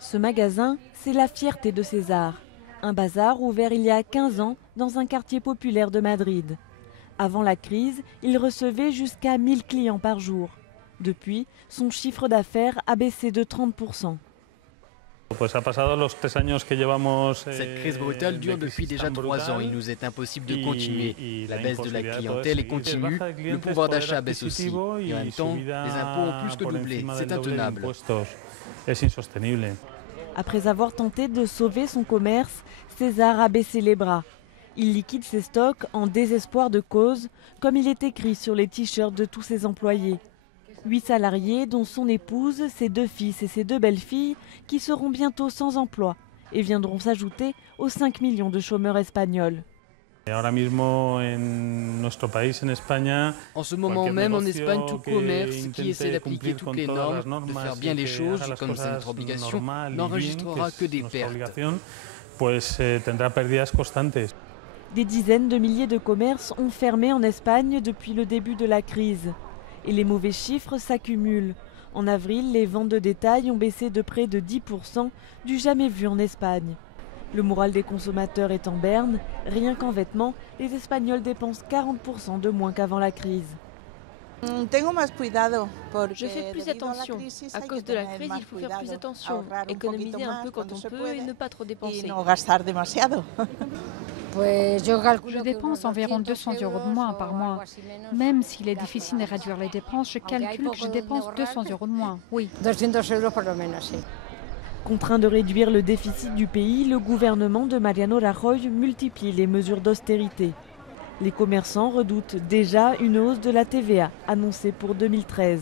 Ce magasin, c'est la fierté de César. Un bazar ouvert il y a 15 ans dans un quartier populaire de Madrid. Avant la crise, il recevait jusqu'à 1000 clients par jour. Depuis, son chiffre d'affaires a baissé de 30%. Cette crise brutale dure depuis déjà 3 ans. Il nous est impossible de continuer. La baisse de la clientèle est continue, le pouvoir d'achat baisse aussi. Et en même temps, les impôts ont plus que doublé. C'est intenable. Après avoir tenté de sauver son commerce, César a baissé les bras. Il liquide ses stocks en désespoir de cause, comme il est écrit sur les t-shirts de tous ses employés. 8 salariés, dont son épouse, ses 2 fils et ses 2 belles-filles, qui seront bientôt sans emploi et viendront s'ajouter aux 5 millions de chômeurs espagnols. En ce moment même, en Espagne, tout commerce qui essaie d'appliquer toutes les normes, de faire bien les choses, comme c'est notre obligation, n'enregistrera que des pertes. Des dizaines de milliers de commerces ont fermé en Espagne depuis le début de la crise. Et les mauvais chiffres s'accumulent. En avril, les ventes de détail ont baissé de près de 10%, du jamais vu en Espagne. Le moral des consommateurs est en berne. Rien qu'en vêtements, les Espagnols dépensent 40% de moins qu'avant la crise. Je fais plus attention. À cause de la crise, il faut faire plus attention. Économiser un peu quand on peut et ne pas trop dépenser. Je dépense environ 200 € de moins par mois. Même s'il est difficile de réduire les dépenses, je calcule que je dépense 200 € de moins, oui. Contraint de réduire le déficit du pays, le gouvernement de Mariano Rajoy multiplie les mesures d'austérité. Les commerçants redoutent déjà une hausse de la TVA annoncée pour 2013.